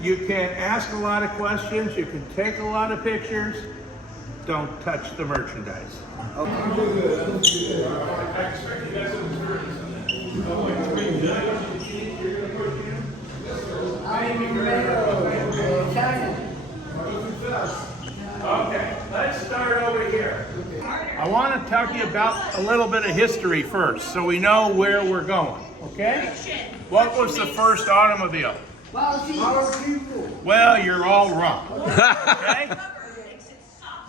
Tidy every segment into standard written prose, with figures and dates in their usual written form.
You can ask a lot of questions. You can take a lot of pictures. Don't touch the merchandise. Okay, let's start over here. I want to talk to you about a little bit of history first, so we know where we're going, okay? What was the first automobile? Well, you're all wrong, okay?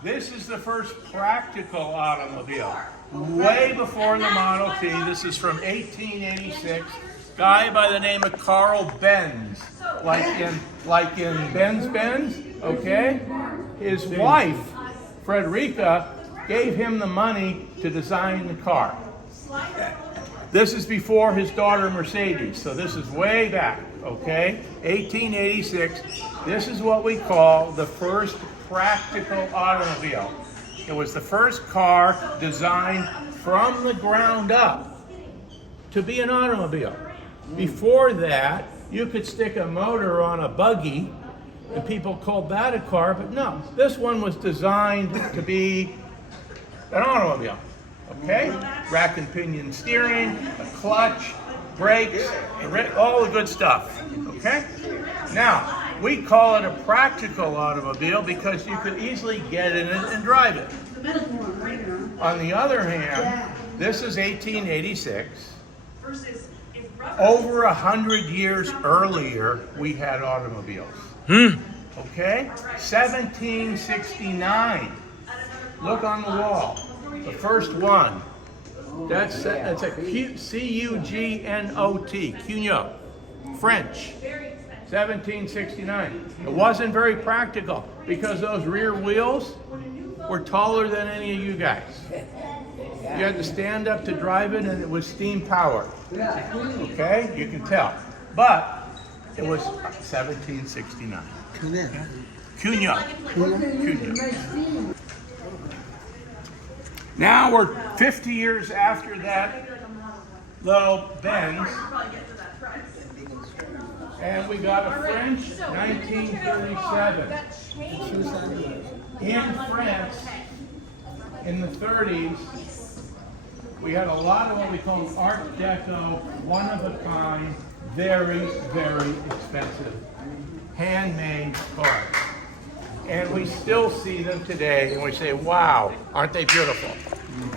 This is the first practical automobile, way before the Model T. This is from 1886. Guy by the name of Carl Benz, like in Benz, okay? His wife, Frederica, gave him the money to design the car. This is before his daughter Mercedes, so this is way back, okay? 1886. This is what we call the first practical automobile. It was the first car designed from the ground up to be an automobile. Before that, you could stick a motor on a buggy and people called that a car, but no, this one was designed to be an automobile, okay? Rack and pinion steering, a clutch, brakes, all the good stuff, okay? Now, we call it a practical automobile because you could easily get in it and drive it. On the other hand, this is 1886. Over 100 years earlier, we had automobiles. Okay? 1769. Look on the wall. The first one. That's a C-U-G-N-O-T. Cugnot. French. 1769. It wasn't very practical because those rear wheels were taller than any of you guys. You had to stand up to drive it, and it was steam powered. Okay, you can tell. But it was 1769. Cugnot. Now we're 50 years after that little Benz, and we got a French 1937. In France, in the 30s, we had a lot of what we call Art Deco, one of a kind, very, very expensive, handmade cars. And we still see them today, and we say, wow, aren't they beautiful?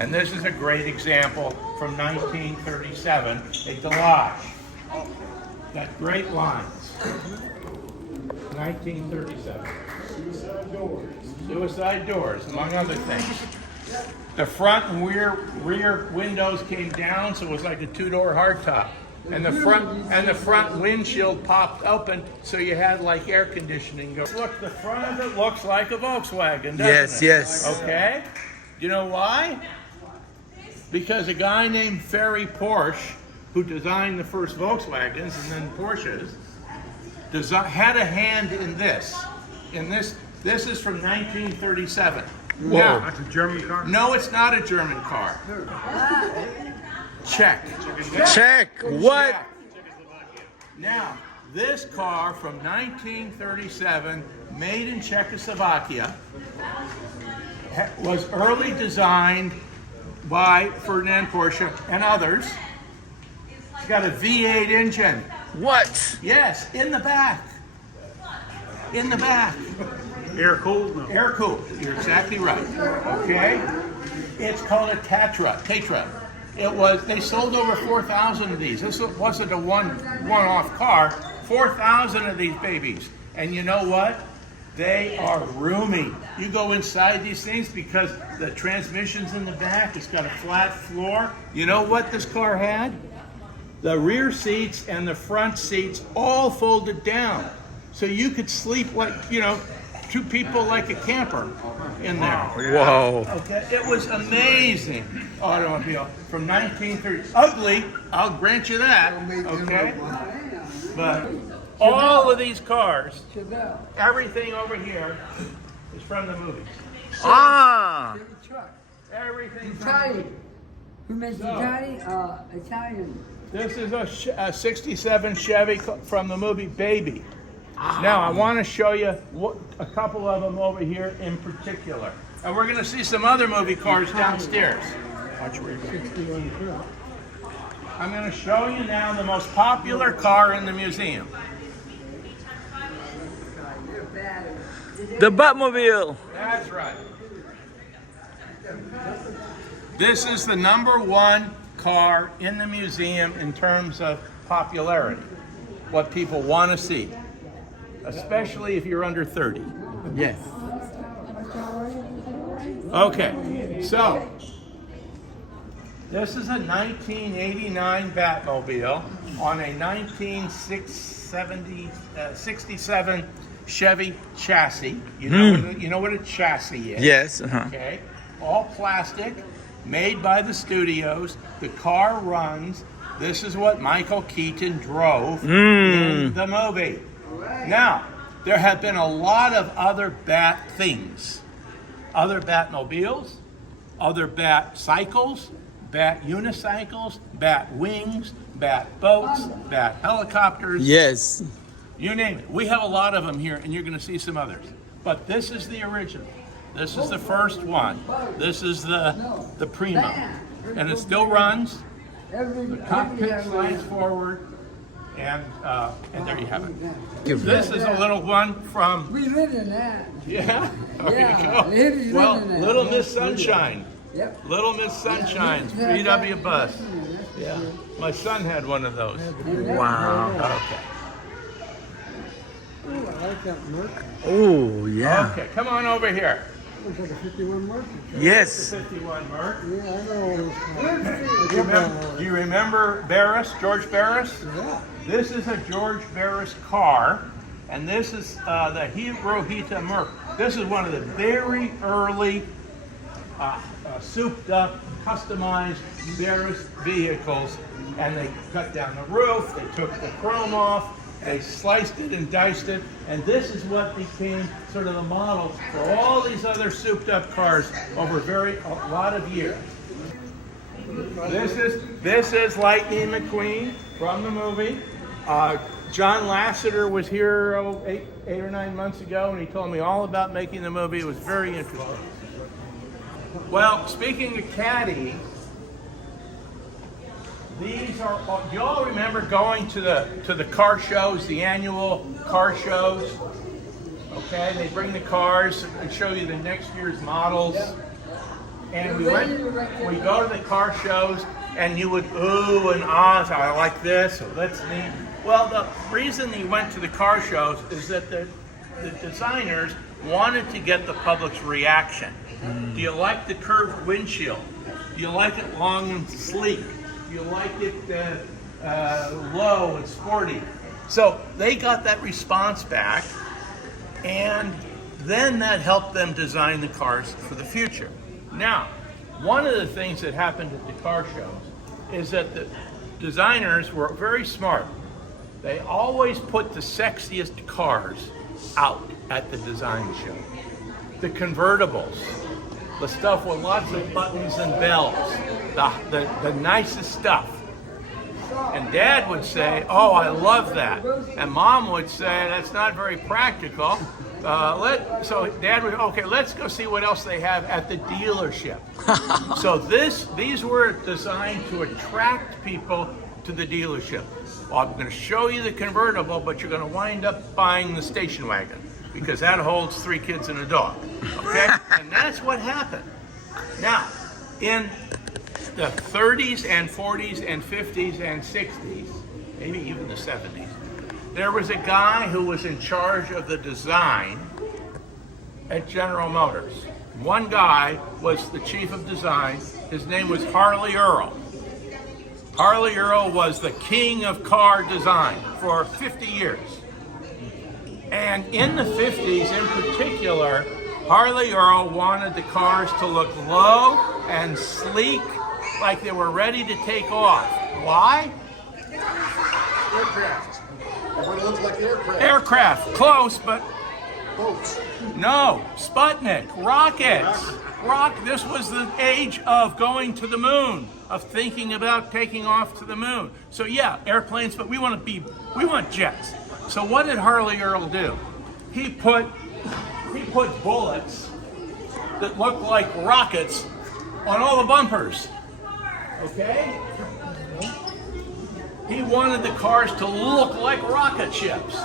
And this is a great example from 1937, a Delage. Got great lines. 1937. Suicide doors, among other things. The front and rear windows came down, so it was like a two-door hardtop. And the front windshield popped open, so you had like air conditioning. Look, the front of it looks like a Volkswagen, doesn't it? Yes. Okay. You know why? Because a guy named Ferry Porsche, who designed the first Volkswagens and then Porsches, had a hand in this. This is from 1937. Whoa. Now, That's a German car? no, it's not a German car. Check. What? Check. Now, this car from 1937, made in Czechoslovakia, was early designed by Ferdinand Porsche and others. It's got a V8 engine. What? Yes, in the back. In the back. Air cooled? No. Air cooled. You're exactly right. Okay? It's called a Tatra. They sold over 4,000 of these. This wasn't a one-off car. 4,000 of these babies. And you know what? They are roomy. You go inside these things because the transmission's in the back. It's got a flat floor. You know what this car had? The rear seats and the front seats all folded down. So you could sleep like, two people like a camper in there. Whoa. Okay, it was amazing automobile from 1930. Ugly, I'll grant you that. Okay, but all of these cars, everything over here is from the movies. Ah. Everything. Italian. Who makes Italian? This is a '67 Chevy from the movie Baby. Now, I want to show you a couple of them over here in particular. And we're going to see some other movie cars downstairs. Watch where you're going. I'm going to show you now the most popular car in the museum. The Batmobile. That's right. This is the #1 car in the museum in terms of popularity. What people want to see. Especially if you're under 30. Yes. Okay, so this is a 1989 Batmobile on a 1967 Chevy chassis. You know what a chassis is. Yes. Okay, all plastic, made by the studios. The car runs. This is what Michael Keaton drove in the movie. Now, there have been a lot of other Bat things. Other Batmobiles, other Bat cycles, Bat unicycles, Bat wings, Bat boats, Bat helicopters. Yes. You name it. We have a lot of them here, and you're going to see some others. But this is the original. This is the first one. This is the Primo. And it still runs. The cockpit slides forward. And there you have it. This is a little one from... We live in that. Yeah? There Yeah, you go. we Well, live in that. Little Miss Sunshine. Yep. Little Miss Sunshine's VW bus. Yeah. My son had one of those. Wow. Okay. Ooh, I like that Merc. Oh, yeah. Okay, come on over here. Looks like a 51 Merc. Yes. 51 Merc. Yeah, I know all those cars. Do you remember Barris, George Barris? Yeah. This is a George Barris car, and this is the Hirohito Merc. This is one of the very early souped-up, customized Barris vehicles, and they cut down the roof, they took the chrome off, they sliced it and diced it, and this is what became sort of the model for all these other souped-up cars over a lot of years. This is Lightning McQueen from the movie. John Lasseter was here eight or 9 months ago, and he told me all about making the movie. It was very interesting. Well, speaking of caddies, these are. Do you all remember going to the car shows, the annual car shows? Okay, they bring the cars and show you the next year's models. And we go to the car shows, and you would ooh and ah, I like this, or that's neat. Well, the reason he went to the car shows is that the designers wanted to get the public's reaction. Do you like the curved windshield? Do you like it long and sleek? Do you like it low and sporty? So they got that response back, and then that helped them design the cars for the future. Now, one of the things that happened at the car shows is that the designers were very smart. They always put the sexiest cars out at the design show. The convertibles, the stuff with lots of buttons and bells, the nicest stuff. And Dad would say, oh, I love that. And Mom would say, that's not very practical. So Dad would, okay, let's go see what else they have at the dealership. So these were designed to attract people to the dealership. Well, I'm going to show you the convertible, but you're going to wind up buying the station wagon because that holds 3 kids and a dog. Okay? And that's what happened. Now, in the 30s and 40s and 50s and 60s, maybe even the 70s, there was a guy who was in charge of the design at General Motors. One guy was the chief of design. His name was Harley Earl. Harley Earl was the king of car design for 50 years. And in the 50s in particular, Harley Earl wanted the cars to look low and sleek, like they were ready to take off. Why? Aircraft. Everybody looks like aircraft. Aircraft, close, but Boats. no. Sputnik, rockets. This was the age of going to the moon, of thinking about taking off to the moon. So yeah, airplanes, but we want jets. So what did Harley Earl do? He put bullets that looked like rockets on all the bumpers. Okay? He wanted the cars to look like rocket ships.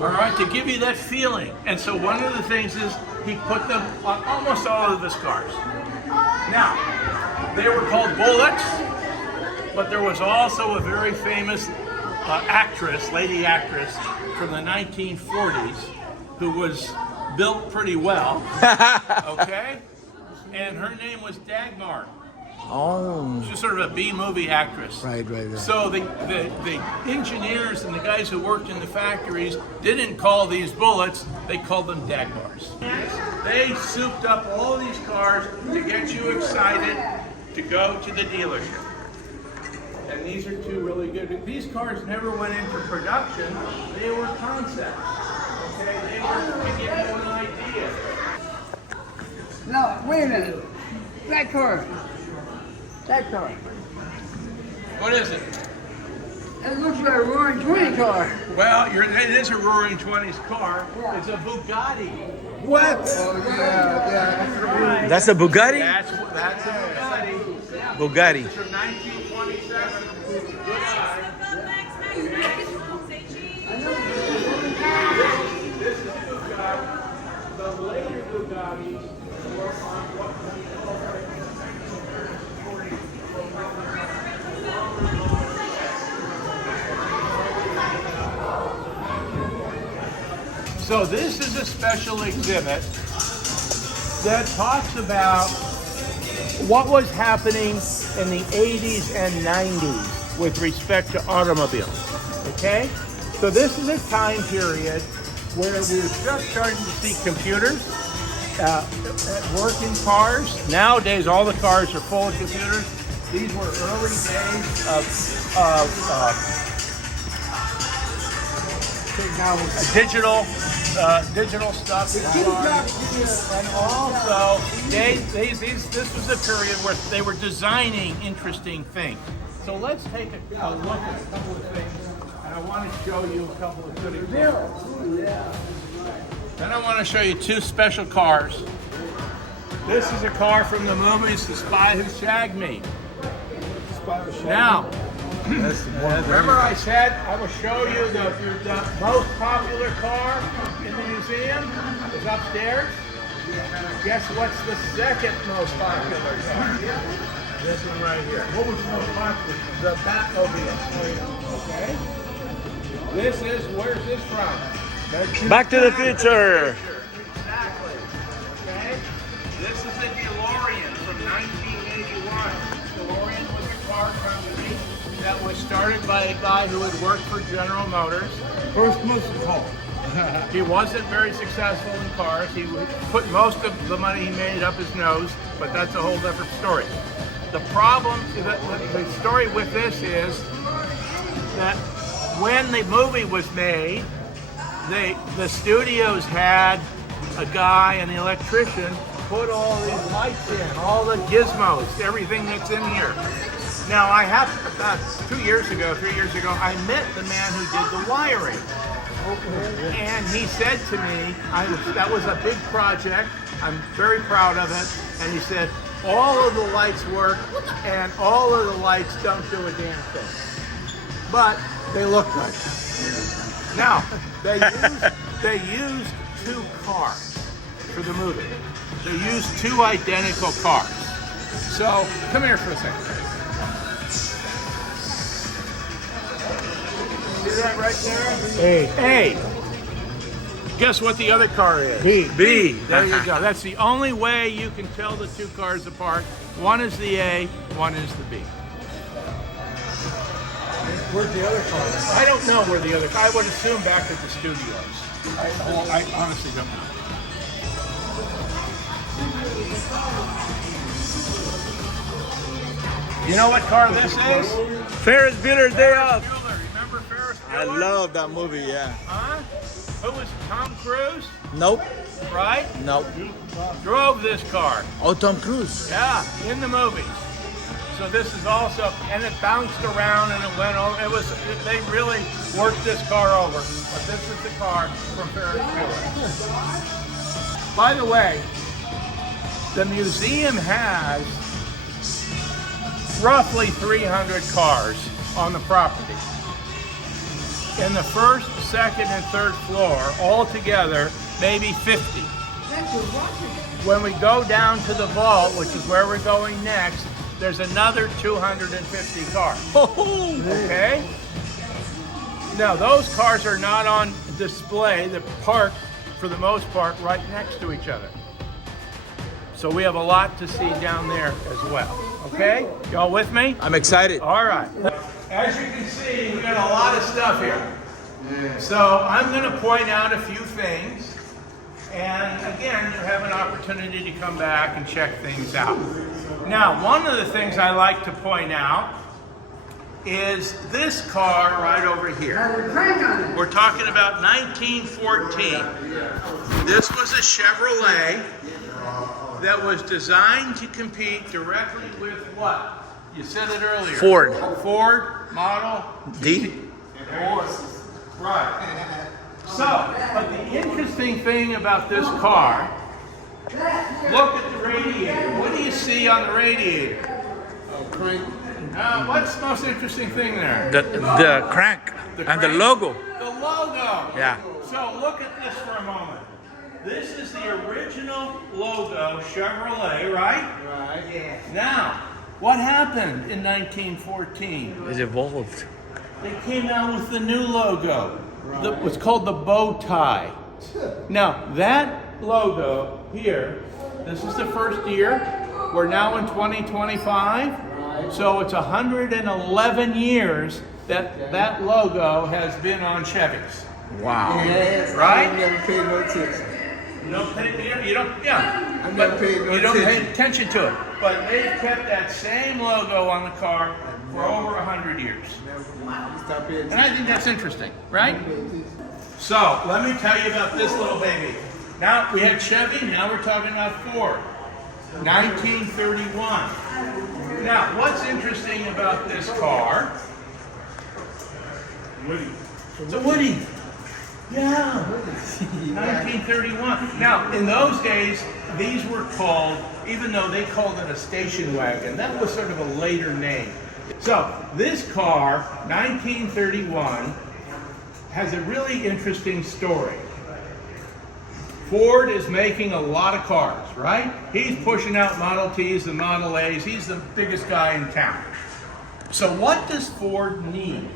All right, to give you that feeling. And so one of the things is he put them on almost all of his cars. Now, they were called bullets, but there was also a very famous actress, lady actress from the 1940s who was built pretty well, okay? And her name was Dagmar. Oh. She's sort of a B-movie actress. Right. So the engineers and the guys who worked in the factories didn't call these bullets, they called them Dagmars. They souped up all these cars to get you excited to go to the dealership. And these are two really good. These cars never went into production. They were concepts. Okay, they were to give you an idea. No, wait a minute. That car. That car. What is it? It looks like a Roaring 20 car. Well, it is a Roaring 20s car. It's a Bugatti. What? Oh, yeah. That's a Bugatti? That's a Bugatti. Bugatti. It's from 1927. This is Bugatti. The later Bugattis were on what we call. So this is a special exhibit that talks about what was happening in the 80s and 90s with respect to automobiles, okay? So this is a time period where we're just starting to see computers work in cars. Nowadays, all the cars are full of computers. These were early days of digital stuff. And also, this was a period where they were designing interesting things. So let's take a look at a couple of things, and I want to show you a couple of good examples. Then I want to show you two special cars. This is a car from the movies The Spy Who Shagged Me. Now, remember I said I will show you the most popular car in the museum is upstairs? Guess what's the second most popular car? This one right here. What was the most popular? The Batmobile. Okay? This is, where's this from? Back to the Future. Exactly. Okay? This is a DeLorean from 1981. DeLorean was a car company that was started by a guy who had worked for General Motors. First muscle car. He wasn't very successful in cars. He put most of the money he made up his nose, but that's a whole different story. The problem, the story with this is that when the movie was made, the studios had a guy, an electrician, put all these lights in, all the gizmos, everything that's in here. Now about 3 years ago, I met the man who did the wiring. And he said to me, that was a big project, I'm very proud of it, and he said, all of the lights work, and all of the lights don't do a damn thing. But they look good. Now, they used two cars for the movie. They used two identical cars. So, come here for a second. See that right there? A. Guess what the other car is? B. There you go. That's the only way you can tell the two cars apart. One is the A, one is the B. Where's the other car? I don't know where the other car. I would assume back at the studios. I honestly don't know. You know what car this is? Ferris Bueller's Day Off. Remember Ferris I Bueller? love that movie, yeah. Huh? Who was Tom Cruise? Nope. Right? Nope. Drove this car. Oh, Tom Cruise. Yeah, in the movies. So this is also, and it bounced around and it went over. They really worked this car over. But this is the car from Ferris Bueller. By the way, the museum has roughly 300 cars on the property. In the first, second, and third floor, all together, maybe 50. When we go down to the vault, which is where we're going next, there's another 250 cars. Okay? Now, those cars are not on display. They're parked, for the most part, right next to each other. So we have a lot to see down there as well. Okay? Y'all with me? I'm excited. All right. As you can see, we got a lot of stuff here. So I'm going to point out a few things. And again, you have an opportunity to come back and check things out. Now, one of the things I like to point out is this car right over here. We're talking about 1914. This was a Chevrolet that was designed to compete directly with what? You said it earlier. Ford Model D. Ford. Right. So, but the interesting thing about this car, look at the radiator. What do you see on the radiator? What's the most interesting thing there? The crank and the logo. The logo. Yeah. So look at this for a moment. This is the original logo, Chevrolet, right? Right. Yeah. Now, what happened in 1914? It's evolved. They came out with the new logo. What's called the bow tie. Now, that logo here, this is the first year. We're now in 2025. So it's 111 years that logo has been on Chevys. Wow. Right? I never paid no attention. You don't pay, you don't, yeah. I never paid no You don't attention. pay attention to it. But they've kept that same logo on the car for over 100 years. Stop paying And I think that's interesting, right? So, let me tell you about this little baby. Now, we had Chevy, now we're talking about Ford. 1931. Now, what's interesting about this car? It's a Woody. Yeah. 1931. Now, in those days, these were called, even though they called it a station wagon, that was sort of a later name. So, this car, 1931, has a really interesting story. Ford is making a lot of cars, right? He's pushing out Model Ts and Model As. He's the biggest guy in town. So what does Ford need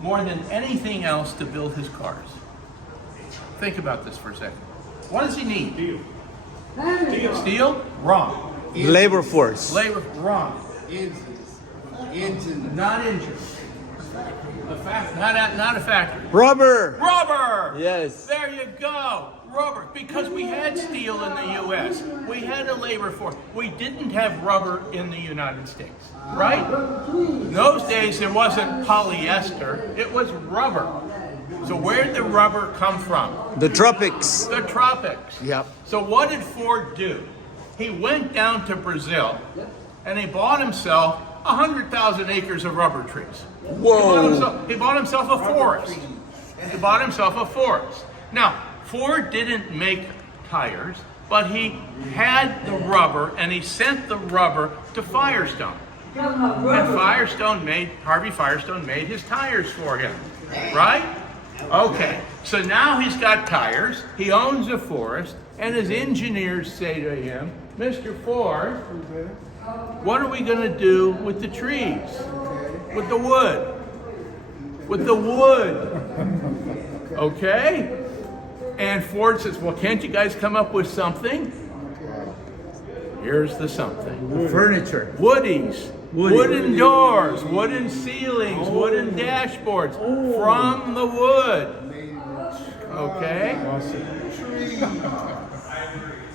more than anything else to build his cars? Think about this for a second. What does he need? Steel. Steel? Wrong. Labor force. Labor? Wrong. Engine. Not engines. Not a factory. Rubber. Rubber! Yes. There you go. Rubber. Because we had steel in the U.S. We had a labor force. We didn't have rubber in the United States. Right? In those days, there wasn't polyester. It was rubber. So where did the rubber come from? The tropics. The tropics. Yep. So what did Ford do? He went down to Brazil and he bought himself 100,000 acres of rubber trees. Whoa. He bought himself a forest. He bought himself a forest. Now, Ford didn't make tires, but he had the rubber and he sent the rubber to Firestone. And Harvey Firestone made his tires for him. Right? Okay. So now he's got tires, he owns a forest, and his engineers say to him, Mr. Ford, what are we going to do with the trees? With the wood? With the wood. Okay? And Ford says, well, can't you guys come up with something? Here's the something. Furniture. Woodies. Wooden doors, wooden ceilings, wooden dashboards from the wood. Okay?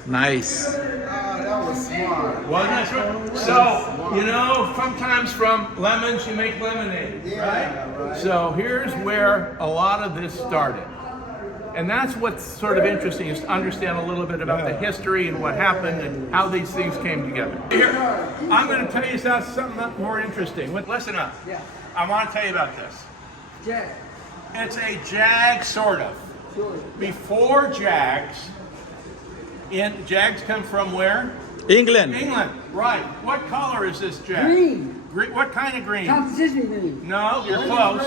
Nice. That was smart. Wasn't that right? So, you know, sometimes from lemons you make lemonade, right? So here's where a lot of this started. And that's what's sort of interesting, is to understand a little bit about the history and what happened and how these things came together. Here, I'm going to tell you something more interesting. Listen up. Yeah. I want to tell you about this. Jack. It's a Jag, sort of. Sure. Before Jags, Jags come from where? England. England, right. What color is this Jag? Green. What kind of green? Competition green. No, you're close.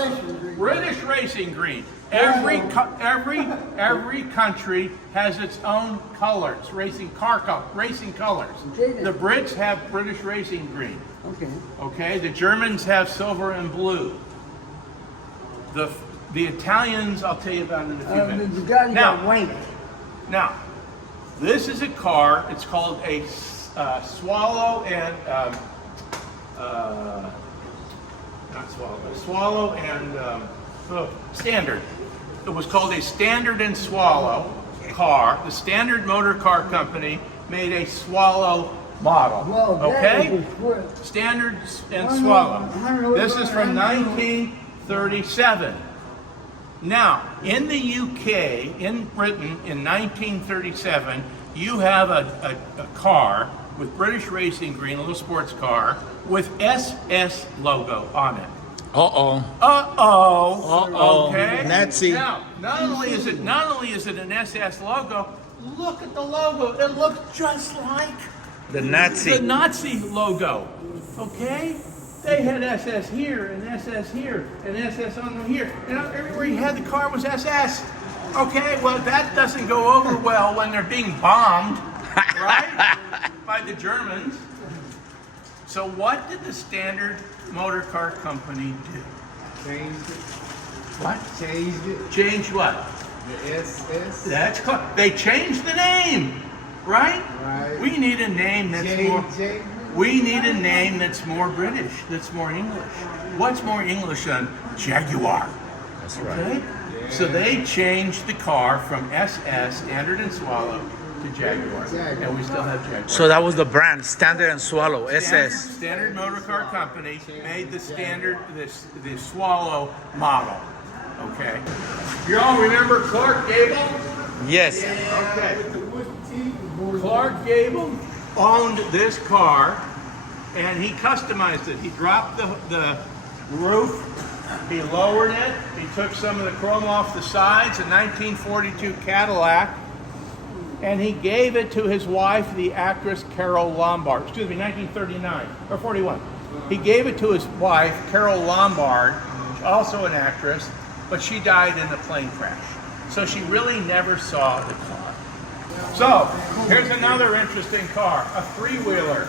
British racing green. Every country has its own colors, racing colors. The Brits have British racing green. Okay. Okay, the Germans have silver and blue. The Italians, I'll tell you about in a few minutes. The guy got white. Now, this is a car. It's called a Swallow and not Swallow, but Swallow and Standard. It was called a Standard and Swallow car. The Standard Motor Car Company made a Swallow model. Well, okay? Standard and Swallow. This is from 1937. Now, in the UK, in Britain, in 1937, you have a car with British Racing Green, a little sports car, with SS logo on it. Uh-oh. Uh-oh. Okay. Nazi. Now, not only is it an SS logo, look at the logo. It looks just like The Nazi. the Nazi logo. Okay? They had SS here and SS here and SS on here. And everywhere you had the car was SS. Okay, well that doesn't go over well when they're being bombed, right? By the Germans. So what did the Standard Motor Car Company do? Changed it. What? Changed it. Change what? The SS. That's they changed the name, right? Right. We need a name that's more. J. We need a name that's more British, that's more English. What's more English than Jaguar? That's right. Okay? So they changed the car from SS, Standard and Swallow, to Jaguar. And we still have Jaguar. So that was the brand, Standard and Swallow, SS. Standard Motor Car Company made the Standard, the Swallow model. Okay? You all remember Clark Gable? Yes. Okay. Clark Gable owned this car, and he customized it. He dropped the roof, he lowered it, he took some of the chrome off the sides, a 1942 Cadillac, and he gave it to his wife, the actress Carol Lombard. Excuse me, 1939 or 41. He gave it to his wife, Carol Lombard, also an actress, but she died in a plane crash. So she really never saw the car. So, here's another interesting car, a three-wheeler.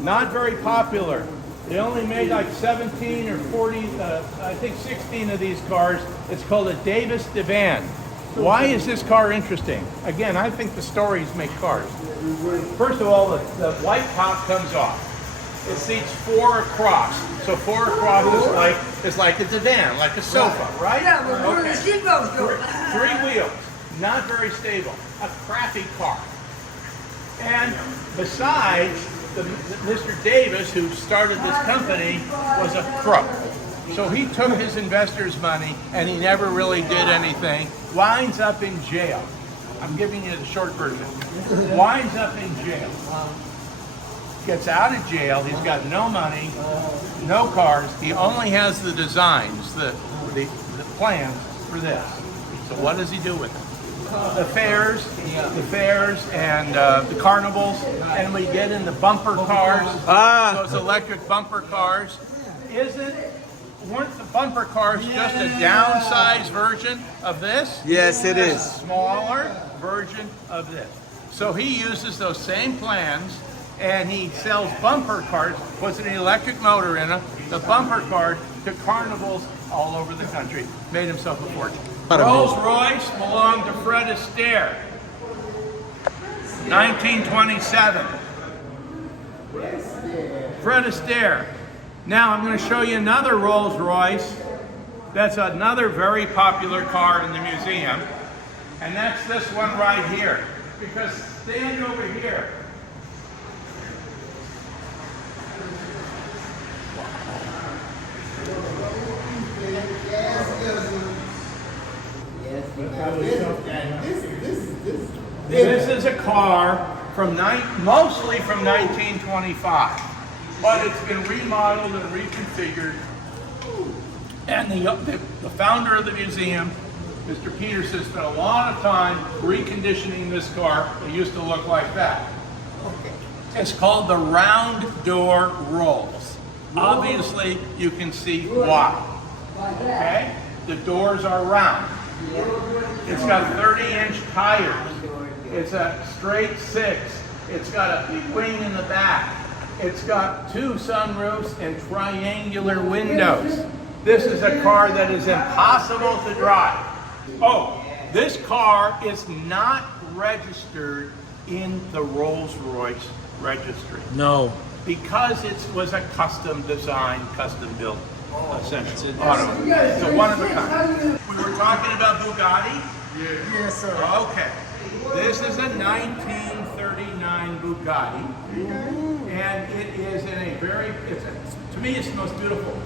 Not very popular. They only made like 17 or 40, I think 16 of these cars. It's called a Davis Divan. Why is this car interesting? Again, I think the stories make cars. First of all, the white top comes off. It seats 4 across. So 4 across is like a divan, like a sofa, right? Yeah, but where do the seatbelts go? 3 wheels, not very stable, a crappy car. And besides, Mr. Davis, who started this company, was a crook. So he took his investors' money and he never really did anything. Winds up in jail. I'm giving you the short version. Winds up in jail. Gets out of jail. He's got no money, no cars. He only has the designs, the plans for this. So what does he do with them? The fairs and the carnivals, and we get in the bumper cars, those electric bumper cars. Weren't the bumper cars just a downsized version of this? Yes, it A is. smaller version of this. So he uses those same plans, and he sells bumper cars, puts an electric motor in them, the bumper cars to carnivals all over the country. Made himself a fortune. Rolls Royce belonged to Fred Astaire. 1927. Fred Astaire. Now I'm going to show you another Rolls Royce. That's another very popular car in the museum. And that's this one right here. Because stand over here. This is a car from mostly from 1925, but it's been remodeled and reconfigured. And the founder of the museum, Mr. Petersen, spent a lot of time reconditioning this car. It used to look like that. It's called the round door rolls. Obviously, you can see why. Okay? The doors are round. It's got 30-inch tires. It's a straight six. It's got a big wing in the back. It's got 2 sunroofs and triangular windows. This is a car that is impossible to drive. Oh, this car is not registered in the Rolls-Royce registry. No. Because it was a custom design, custom built, essentially, auto. It's a one of a kind. We were talking about Bugatti? Yes, sir. Okay. This is a 1939 Bugatti. And it is in a very, to me, it's the most beautiful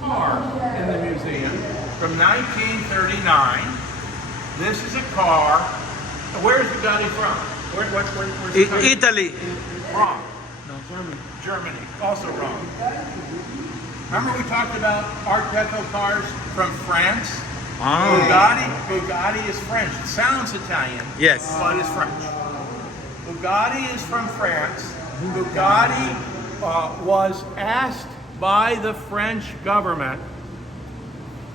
car in the museum. From 1939. This is a car. Where's Bugatti from? Where's it coming? Italy. Wrong. Germany. Also wrong. Remember we talked about Art Deco cars from France? Bugatti is French. It sounds Italian. Yes. But it's French. Bugatti is from France. Bugatti was asked by the French government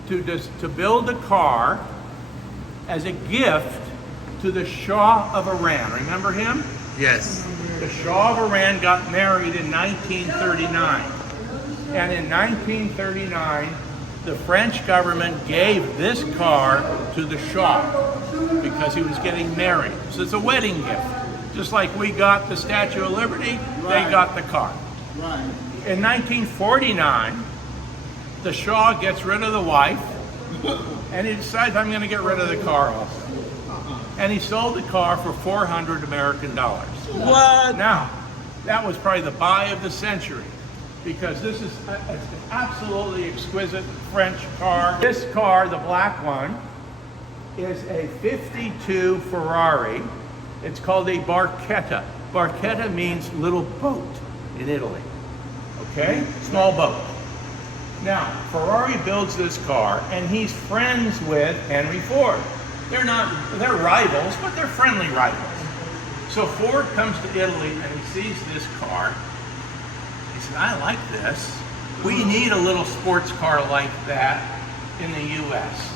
to build a car as a gift to the Shah of Iran. Remember him? Yes. The Shah of Iran got married in 1939. And in 1939, the French government gave this car to the Shah because he was getting married. So it's a wedding gift. Just like we got the Statue of Liberty, they got the car. Right. In 1949, the Shah gets rid of the wife, and he decides, I'm going to get rid of the car also. And he sold the car for $400 American. What? Now, that was probably the buy of the century, because this is an absolutely exquisite French car. This car, the black one, is a 52 Ferrari. It's called a barchetta. Barchetta means little boat in Italy. Okay? Small boat. Now, Ferrari builds this car, and he's friends with Henry Ford. They're rivals, but they're friendly rivals. So Ford comes to Italy and he sees this car. He said, I like this. We need a little sports car like that in the US.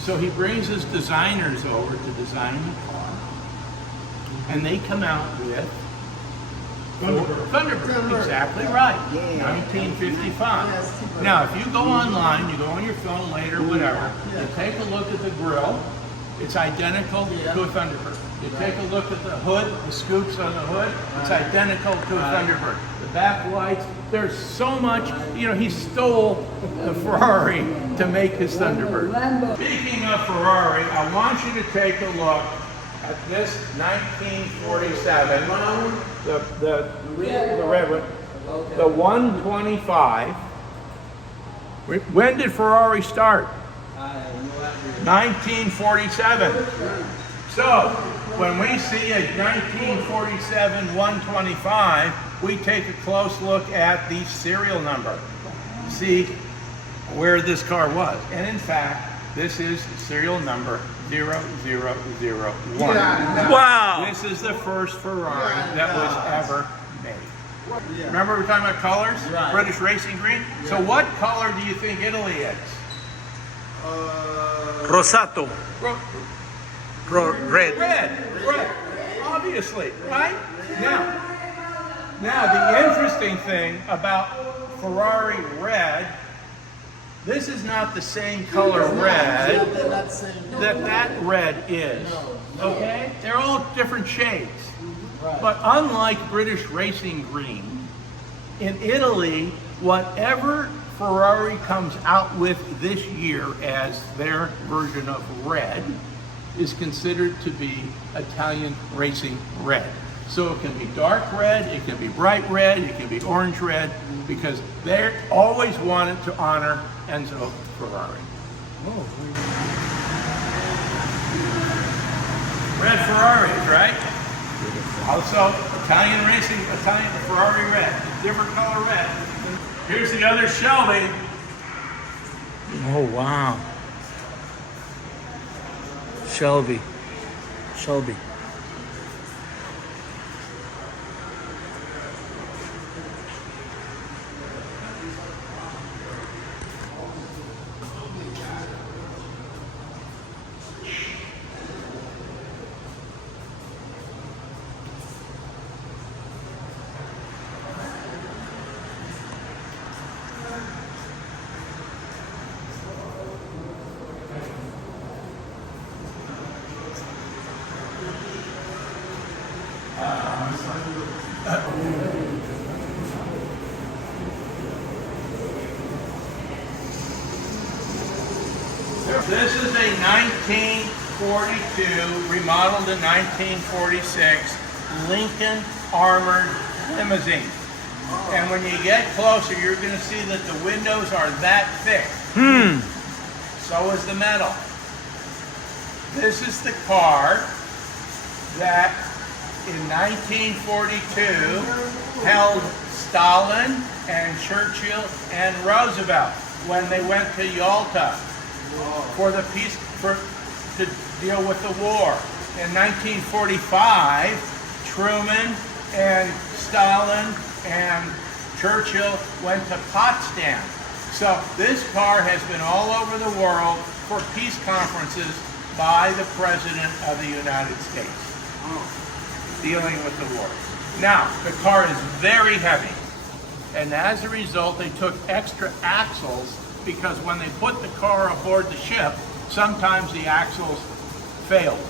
So he brings his designers over to design the car. And they come out with Thunderbird. Exactly right. 1955. Now, if you go online, you go on your phone later, whatever, you take a look at the grille, it's identical to a Thunderbird. You take a look at the hood, the scoops on the hood, it's identical to a Thunderbird. The back lights, there's so much, he stole the Ferrari to make his Thunderbird. Speaking of Ferrari, I want you to take a look at this 1947, the red one, the 125. When did Ferrari start? 1947. So, when we see a 1947 125, we take a close look at the serial number. See where this car was. And in fact, this is serial number 0001. Wow. This is the first Ferrari that was ever made. Remember we were talking about colors? Right. British racing green? So what color do you think Italy is? Rosato. Red. Red. Obviously, right? Now the interesting thing about Ferrari red, this is not the same color red that red is. Okay? They're all different shades. But unlike British racing green, in Italy, whatever Ferrari comes out with this year as their version of red is considered to be Italian racing red. So it can be dark red, it can be bright red, it can be orange red, because they always wanted to honor Enzo Ferrari. Red Ferrari. right? Also, Italian racing, Italian Ferrari red, different color red. Here's the other Shelby. Oh, wow. Shelby. Shelby. This is a 1942, remodeled in 1946, Lincoln armored limousine. And when you get closer, you're going to see that the windows are that thick. So is the metal. This is the car that in 1942 held Stalin and Churchill and Roosevelt when they went to Yalta for the peace, to deal with the war. In 1945, Truman and Stalin and Churchill went to Potsdam. So this car has been all over the world for peace conferences by the President of the United States, dealing with the war. Now, the car is very heavy, and as a result, they took extra axles because when they put the car aboard the ship, sometimes the axles failed.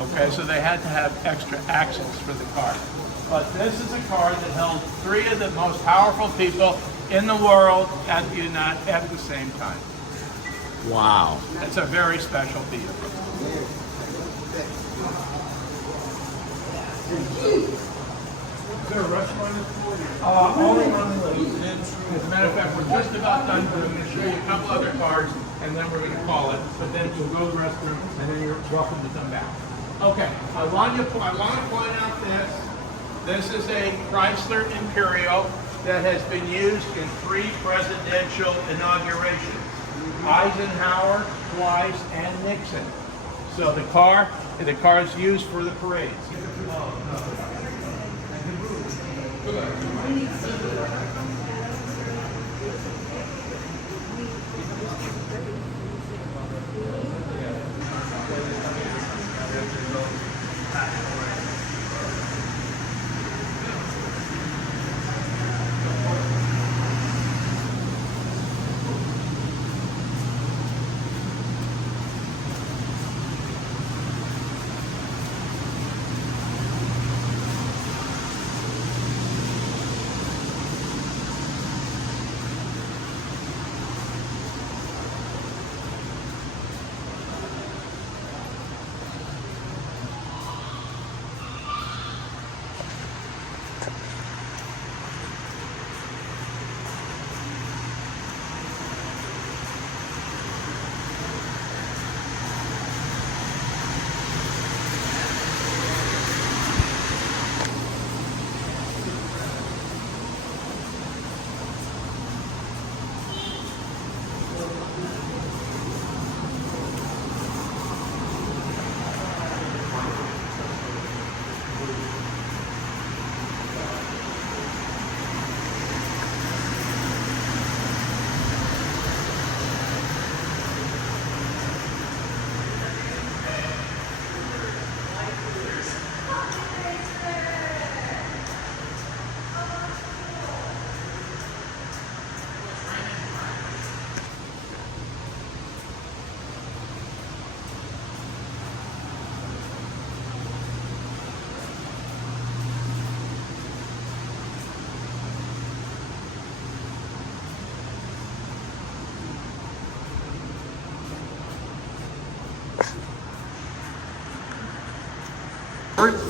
Okay, so they had to have extra axles for the car. But this is a car that held three of the most powerful people in the world at the same time. Wow. It's a very special vehicle. Is there a restaurant in only on the list. As a matter of fact, we're just about done, but I'm going to show you a couple other cars, and then we're going to call it. But then you'll go to the restroom, and then you're welcome to come back. Okay, I want to point out this. This is a Chrysler Imperial that has been used in 3 presidential inaugurations. Eisenhower twice and Nixon. So the car is used for the parades.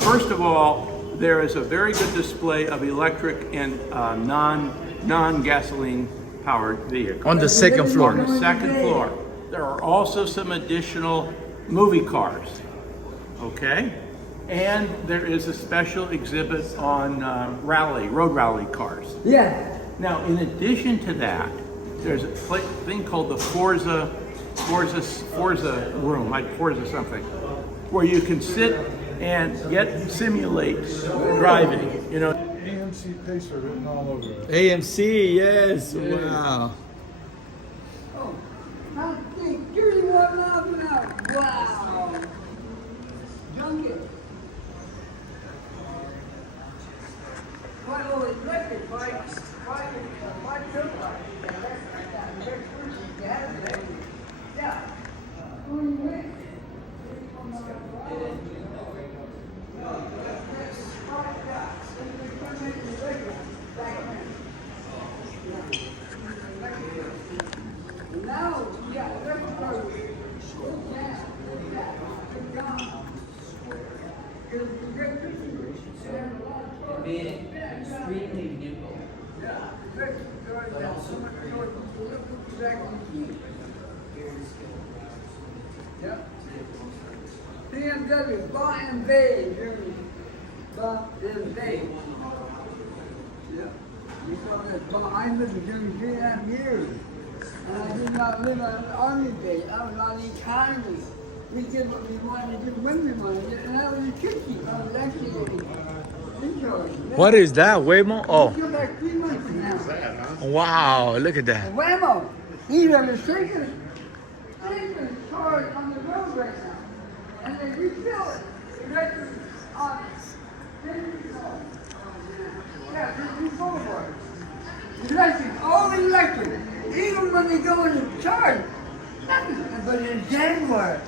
First of all, there is a very good display of electric and non-gasoline powered vehicles. On the second floor. On the second floor. There are also some additional movie cars. Okay? And there is a special exhibit on road rally cars. Yeah. Now, in addition to that, there's a thing called the Forza room, like Forza something, where you can sit and simulate driving. You know, AMC Pacer written all over it. AMC, yes. Wow. Oh, how big? 31 miles an hour. Wow. Junkie. Quite all electric bikes. Quite good bikes. Yeah. Now, yeah, electric cars. Being extremely nimble. But also Yeah. BMW, bought and paid, Jimmy. Bought and paid. Yeah. You saw that, I lived in Jimmy 3.5 years. And I did not live on an army base. I was on the economy. We did what we wanted to do when we wanted to, and I was a kitchen. I was actually in charge. What is that? Waymo? I Oh, feel like 3 months now. wow. Look at that. Whammo! He's a safest cars on the road right now. And they refill it. Electric on yeah, this new boulevard. Electric, all electric. Even when they go in the charge, nothing. But in Jaguar,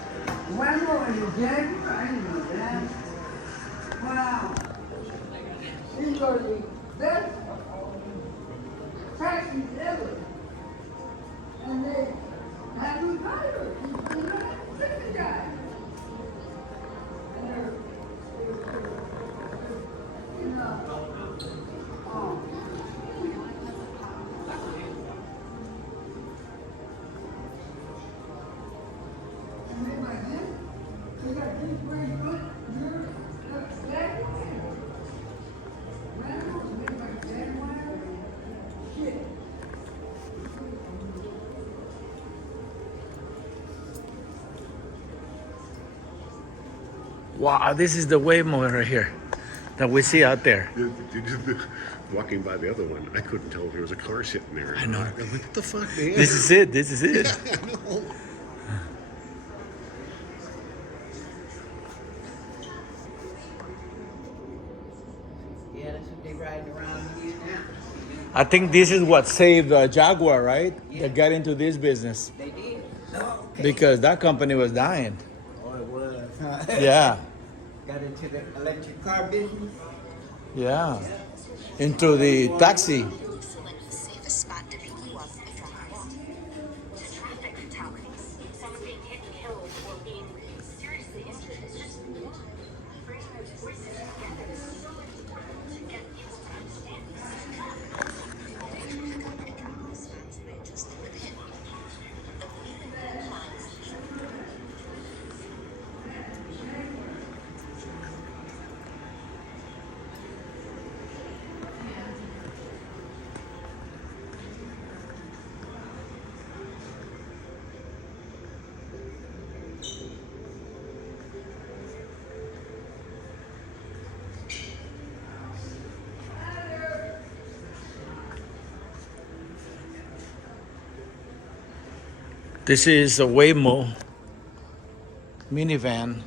Whammo is a Jaguar. I didn't know that. Wow. These are the best taxis ever. And they have new drivers. They're not the guys. And they're, you know, and they like this. They got this very good. You're that way. Randall, they like that way. Shit. Wow, this is the Waymo right here that we see out there. Walking by the other one, I couldn't tell if there was a car sitting there. I know. I'm like, what the fuck, man? This is it. This is it. I know. yeah, that's what they riding around here now. I think this is what saved Jaguar, right? They got into this business They did. because that company was dying. Oh, it was, huh? Yeah, Got into the electric car business. yeah. Into the taxi. Select the safest spot to pick you up if you're lost. Traffic fatalities. Someone being hit and killed or being seriously injured is just one. Bringing our voices together is so important to get people to understand This is a Waymo minivan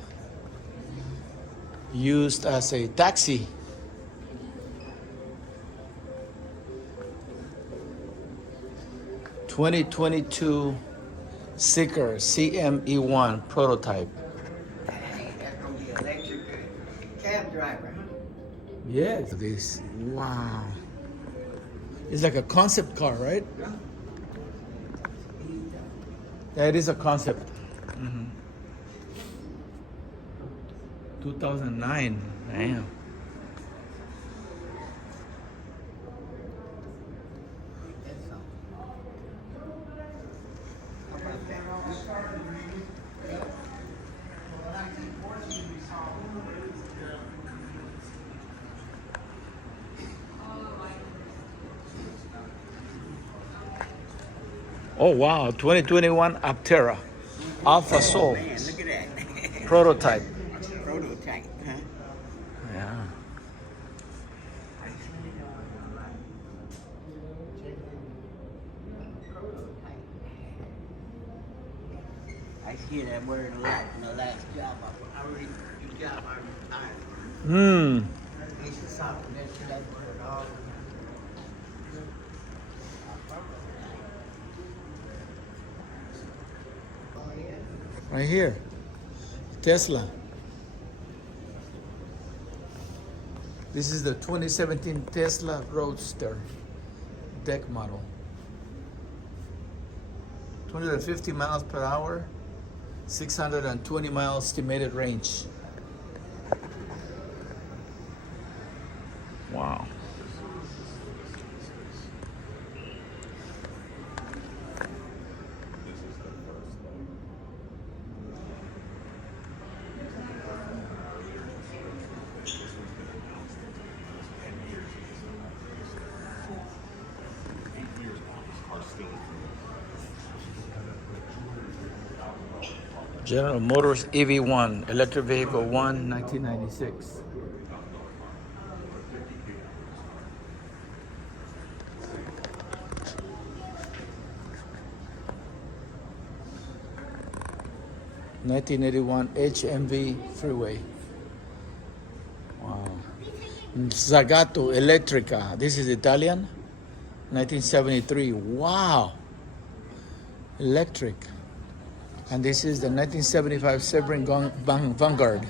used as a taxi. (2022) Seeker CME1 prototype. That's gonna be electric cab driver, huh? Yes. This. Wow. It's like a concept car, right? Yeah. Yeah, it is a concept. 2009. Damn. That's something. How about that? Oh wow, 2021 Aptera Alpha Soul Man, look at that. prototype. Prototype, huh? Yeah. I hear that word a lot in the last job. I really good job. I used to talk to that word all the Right here. Tesla. This is the 2017 Tesla Roadster deck model. 250 miles per hour, 620 miles estimated range. Wow. General Motors EV1, electric vehicle 1, 1996. (1981) HMV Freeway. Wow. Zagato Elettrica. This is Italian. 1973. Wow. Electric. And this is the 1975 Sebring Vanguard.